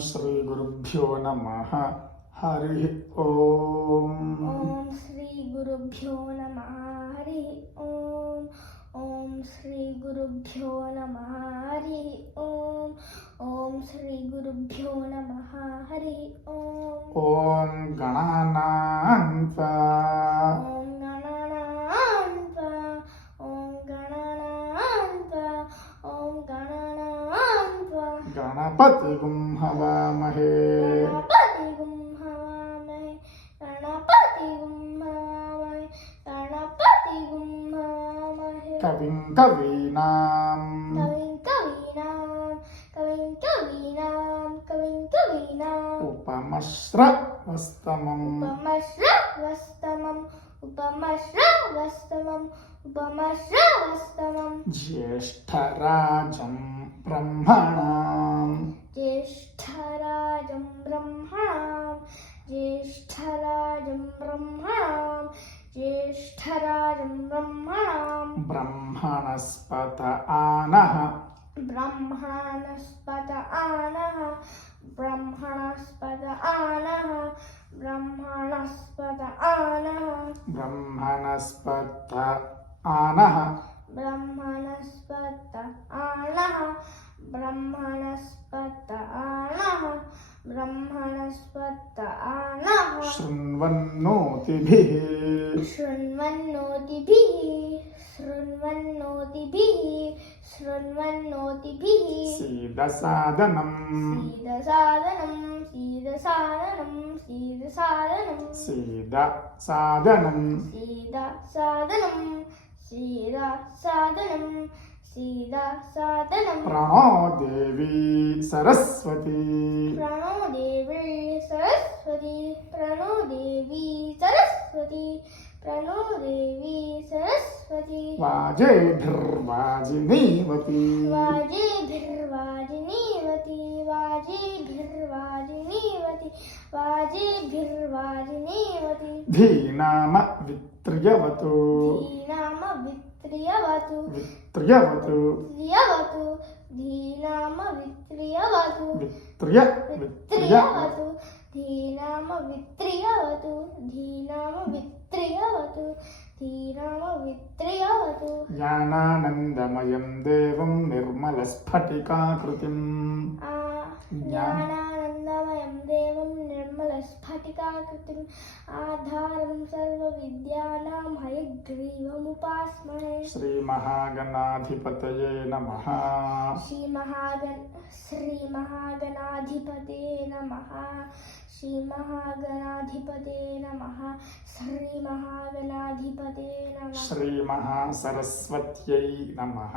श्री गुरुभ्यो नमः हरि ओम श्री गुरुभ्यो नमः हरि ओम श्री गुरुभ्यो नमः हरि ओम श्री गुरुभ्यो नमः हरि ओम गणानान्त्वा गणपतिगुं हवामहे कविं कवीनां उपमश्रवस्तमं ज्येष्ठराजं ब्रह्मणां ब्रह्मणस्पत आनः ब्रह्मणस्पत आनः शृण्वन्नोतिभिः सीदसादनं प्रणो देवी सरस्वती वाजेभिर्वाजिनीवती धीनाम वित्र्यवतु ज्ञानानन्दमयं देवं निर्मलस्फटिकाकृतिम् आधारं सर्वविद्यानां हयग्रीवमुपास्महे श्रीमहागणाधिपतये नमः श्रीमहासरस्वत्यै नमः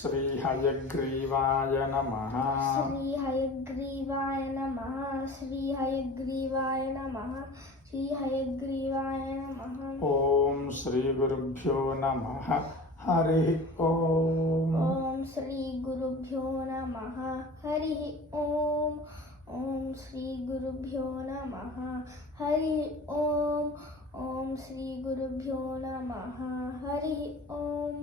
श्रीहयग्रीवाय नमः ओम श्री गुरुभ्यो नमः हरि ओम श्री गुरुभ्यो नमः हरि ओम श्री गुरुभ्यो नमः हरि ओम श्री गुरुभ्यो नमः हरि ओम।